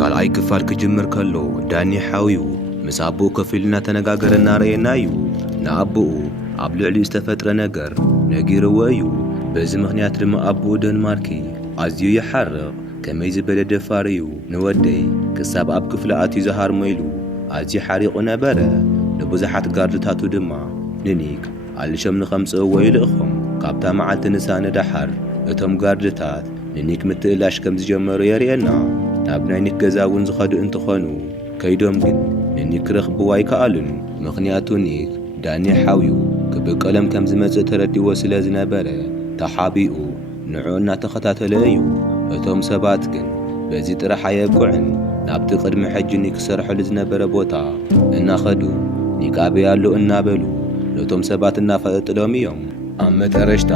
ካልኣይ ክፋል ክጅምር ከሎ ዳኒ ሓዊኡ ምስ ኣቦኡ ኮፍ ኢልና ተነጋገረና ረአየና እዩ። ንኣቦኡ ኣብ ልዕሊኡ ዝተፈጥረ ነገር ነጊርዎ እዩ። በዚ ምኽንያት ድማ ኣቦኡ ደንማርኪ ኣዝዩ ይሓርቕ። ከመይ ዝበለ ደፋር እዩ። ንወደይ ክሳብ ኣብ ክፍሊ ኣትዩ ዝሃርሞ ኢሉ ኣዝዩ ሓሪቑ ነበረ። ንብዙሓት ጋርድታቱ ድማ ንኒክ ኣልሸም ንኸምፅእዎ ይልእኾም። ካብታ መዓልቲ ንሳነ ዳሓር እቶም ጋርድታት ንኒክ ምትእላሽ ከም ዝጀመሩ የርእየና። ናብ ናይ ኒክ ገዛ እውን ዝኸዱ እንትኾኑ ከይዶም ግን ንኒክ ክረኽብዎ ኣይከኣሉን። ምኽንያቱ ኒክ ዳኒ ሓዊኡ ክብቀሎም ከም ዝመጽእ ተረዲዎ ስለ ዝነበረ ተሓቢኡ ንዑ እናተኸታተለ እዩ። እቶም ሰባት ግን በዚ ጥራሕ ኣየብቅዕን። ናብቲ ቅድሚ ሕጂ ኒክ ክሰርሐሉ ዝነበረ ቦታ እናኸዱ ኒክ ኣበይ ኣሎ እናበሉ ነቶም ሰባት እናፈለጥሎም እዮም። ኣብ መጨረሽታ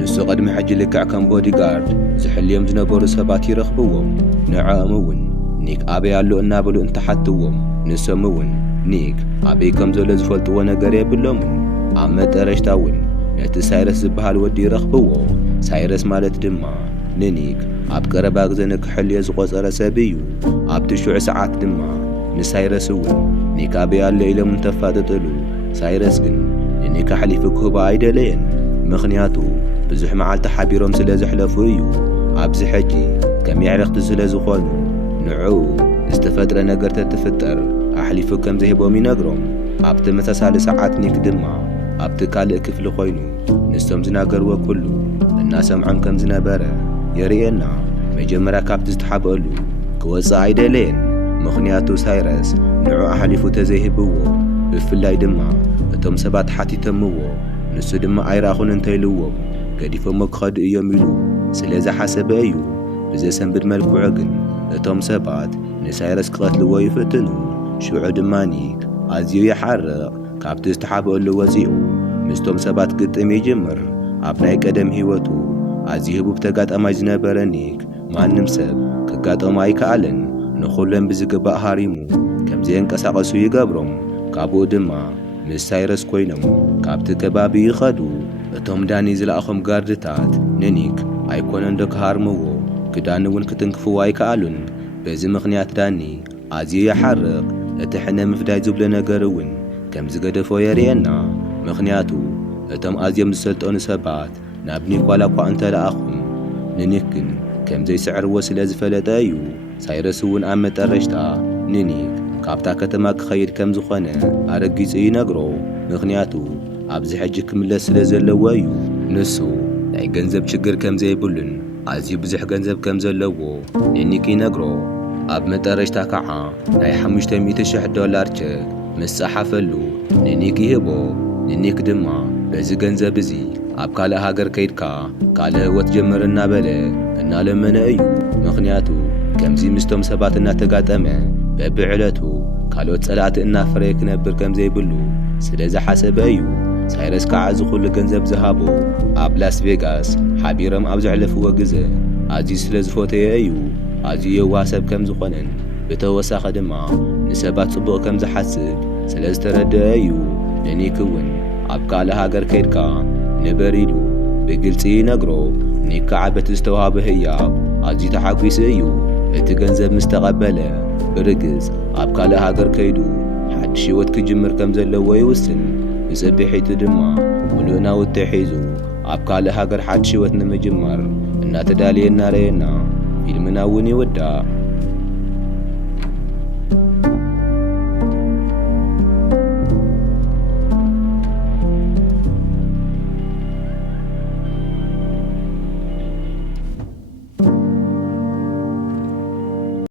ንሱ ቅድሚ ሕጂ ልክዕ ከም ቦዲጋርድ ዝሕልዮም ዝነበሩ ሰባት ይረኽብዎም። ንዖም እውን ኒክ ኣበይ ኣሎ እናበሉ እንተሓትዎም ንሶም እውን ኒክ ኣበይ ከም ዘሎ ዝፈልጥዎ ነገር የብሎምን። ኣብ መጨረሽታ እውን ነቲ ሳይረስ ዝበሃል ወዲ ይረኽብዎ። ሳይረስ ማለት ድማ ንኒክ ኣብ ቀረባ ግዜ ንክሕልዮ ዝቖፀረ ሰብ እዩ። ኣብቲ 10 ሰዓት ድማ ንሳይረስ እውን ኒክ ኣበይ ኣሎ ኢሎም እንተፋጥጥሉ ሳይረስ ግን ንኒክ ኣሕሊፉ ክህቦ ኣይደለየን። ምኽንያቱ ብዙሕ መዓልቲ ሓቢሮም ስለ ዘሕለፉ እዩ። ኣብዚ ሕጂ ከም የዕረኽቲ ስለ ዝኾኑ ንዕኡ ዝተፈጥረ ነገር ተትፍጠር ኣሕሊፉ ከም ዘይሂቦም ይነግሮም። ኣብ ተመሳሳሊ ሰዓት ኒክ ድማ ኣብቲ ካልእ ክፍሊ ኮይኑ ንሶም ዝናገርዎ ኩሉ እናሰምዖም ከም ዝነበረ የርእየና። መጀመርያ ካብቲ ዝተሓበአሉ ክወፅእ ኣይደለየን። ምኽንያቱ ሳይረስ ንዑ ኣሕሊፉ ተዘይሂብዎ፣ ብፍላይ ድማ እቶም ሰባት ሓቲተምዎ ንሱ ድማ ኣይረኣኹን እንተይልዎም ገዲፎሞ ክኸዱ እዮም ኢሉ ስለ ዝሓሰበ እዩ። ብዘሰንብድ መልክዑ ግን እቶም ሰባት ንሳይረስ ክቐትልዎ ይፍትኑ። ሽዑ ድማ ኒክ ኣዝዩ ይሓርቕ። ካብቲ ዝተሓበአሉ ወፂኡ ምስቶም ሰባት ግጥም ይጅምር። ኣብ ናይ ቀደም ህይወቱ ኣዝዩ ህቡብ ተጋጣማይ ዝነበረ ኒክ ማንም ሰብ ክጋጠሞ ኣይከኣለን። ንኹሎም ብዝግባእ ሃሪሙ ከም ዘየንቀሳቐሱ ይገብሮም። ካብኡ ድማ ምስ ሳይረስ ኮይኖም ካብቲ ከባቢ ይኸዱ። እቶም ዳኒ ዝለኣኾም ጋርድታት ንኒክ ኣይኮነን ዶ ክሃርምዎ ክዳን እውን ክትንክፍዎ ኣይከኣሉን። በዚ ምኽንያት ዳኒ ኣዝዩ ይሓርቕ። እቲ ሕነ ምፍዳይ ዝብሎ ነገር እውን ከም ዝገደፎ የርእየና። ምኽንያቱ እቶም ኣዝዮም ዝሰልጠኑ ሰባት ናብ ኒክ ዋላ እኳ እንተለኣኹም ንኒክ ግን ከም ዘይስዕርዎ ስለ ዝፈለጠ እዩ። ሳይረስ እውን ኣብ መጨረሽታ ንኒክ ካብታ ከተማ ክኸይድ ከም ዝኾነ ኣረጊጹ ይነግሮ። ምኽንያቱ ኣብዚ ሕጂ ክምለስ ስለ ዘለዎ እዩ። ንሱ ናይ ገንዘብ ችግር ከም ዘይብሉን ኣዝዩ ብዙሕ ገንዘብ ከም ዘለዎ ንኒክ ይነግሮ። ኣብ መጨረሽታ ከዓ ናይ $500,000 ቸክ ምስ ፀሓፈሉ ንኒክ ይህቦ። ንኒክ ድማ በዚ ገንዘብ እዚ ኣብ ካልእ ሃገር ከይድካ ካልእ ህይወት ጀመር እናበለ እናለመነ እዩ። ምኽንያቱ ከምዚ ምስቶም ሰባት እናተጋጠመ በብዕለቱ ካልኦት ጸላእቲ እናፈረየ ክነብር ከም ዘይብሉ ስለ ዝሓሰበ እዩ። ሳይረስ ከዓ ዝኹሉ ገንዘብ ዝሃቦ ኣብ ላስ ቬጋስ ሓቢሮም ኣብ ዘሕለፍዎ ግዜ ኣዝዩ ስለ ዝፈተየ እዩ። ኣዝዩ የዋህ ሰብ ከም ዝኾነን ብተወሳኺ ድማ ንሰባት ጽቡቕ ከም ዝሓስብ ስለ ዝተረድአ እዩ። ንኒክ እውን ኣብ ካልእ ሃገር ከይድካ ንበር ኢሉ ብግልፂ ይነግሮ። ኒክ ከዓ በቲ ዝተዋህበ ህያብ ኣዝዩ ተሓጒሱ እዩ። እቲ ገንዘብ ምስ ተቐበለ ብርግጽ ኣብ ካልእ ሃገር ከይዱ ሓድሽ ህይወት ክጅምር ከም ዘለዎ ይውስን። ብጽቢሒቱ ድማ ሙሉእ ናውቲ ሒዙ ኣብ ካልእ ሃገር ሓድሽ ህይወት ንምጅማር እናተዳልየ እናረአየና ፊልምና እውን ይውዳእ።